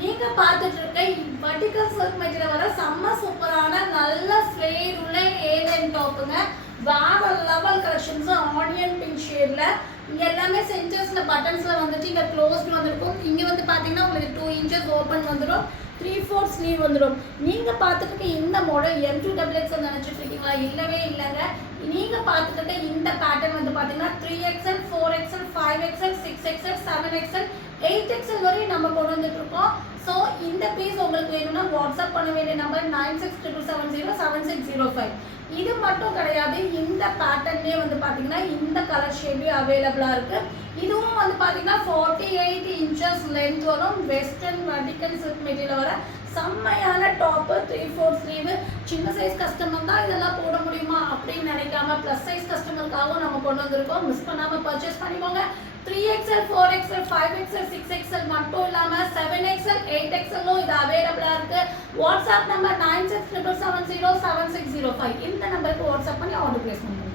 நீங்க பார்த்துட்டு இருக்க வர்டிகல் சில்க் மெட்டீரியல் வர செம்ம சூப்பரான நல்ல ஃப்ளேர் உள்ள ஏலியன் டாப்புங்க. வேற லெவல் கலெக்ஷன்ஸ் ஆனியன் பிங்க் ஷேட்ல. இங்க எல்லாமே சென்டர்ஸ்ல பட்டன்ஸ்ல வந்துட்டு இங்க க்ளோஸ்ட் வந்திருக்கும். இங்க வந்து பாத்தீங்கன்னா உங்களுக்கு 2 இன்ச்சஸ் ஓபன் வந்துடும். 3/4 ஸ்லீவ் வந்துடும். நீங்க பார்த்துட்டு இருக்க இந்த மாடல் M2XX நினைச்சிட்டு இருக்கீங்களா? இல்லவே இல்லைங்க. நீங்க பார்த்துட்டு இருக்க இந்த பேட்டர்ன் வந்து பாத்தீங்கன்னா 3XL, 4XL, 5XL, 6XL, 7XL, 8XL வரையும் நம்ம கொண்டு வந்துட்டு இருக்கோம். ஸோ இந்த பீஸ் உங்களுக்கு வேணும்னா வாட்ஸ்அப் பண்ண வேண்டிய நம்பர் 9622707605. இது மட்டும் கிடையாது, இந்த பேட்டர்ன்லேயே வந்து பார்த்தீங்கன்னா இந்த கலர் ஷேட்லேயும் அவைலபிளாக இருக்குது. இதுவும் வந்து பார்த்தீங்கன்னா 48 இன்ச்சஸ் லென்த் வரும். வெஸ்டர்ன் வர்டிகல் சில்க் மெட்டீரியல் வர செம்மையான டாப்பு. 3/4 ஸ்லீவு. சின்ன சைஸ் கஸ்டமர் தான் இதெல்லாம் போட முடியுமா அப்படின்னு நினைக்காம ப்ளஸ் சைஸ் கஸ்டமருக்காகவும் நம்ம கொண்டு வந்திருக்கோம். மிஸ் பண்ணாமல் பர்ச்சேஸ் பண்ணிக்கோங்க. 3XL, 4XL, 5XL, 6XL மட்டும் இல்லாமல் 7XL, 8XL இது அவைலபிளாக இருக்குது. WhatsApp number 9677707605. இந்த நம்பருக்கு வாட்ஸ்அப் பண்ணி ஆர்டர் பிளேஸ் பண்ணுங்க.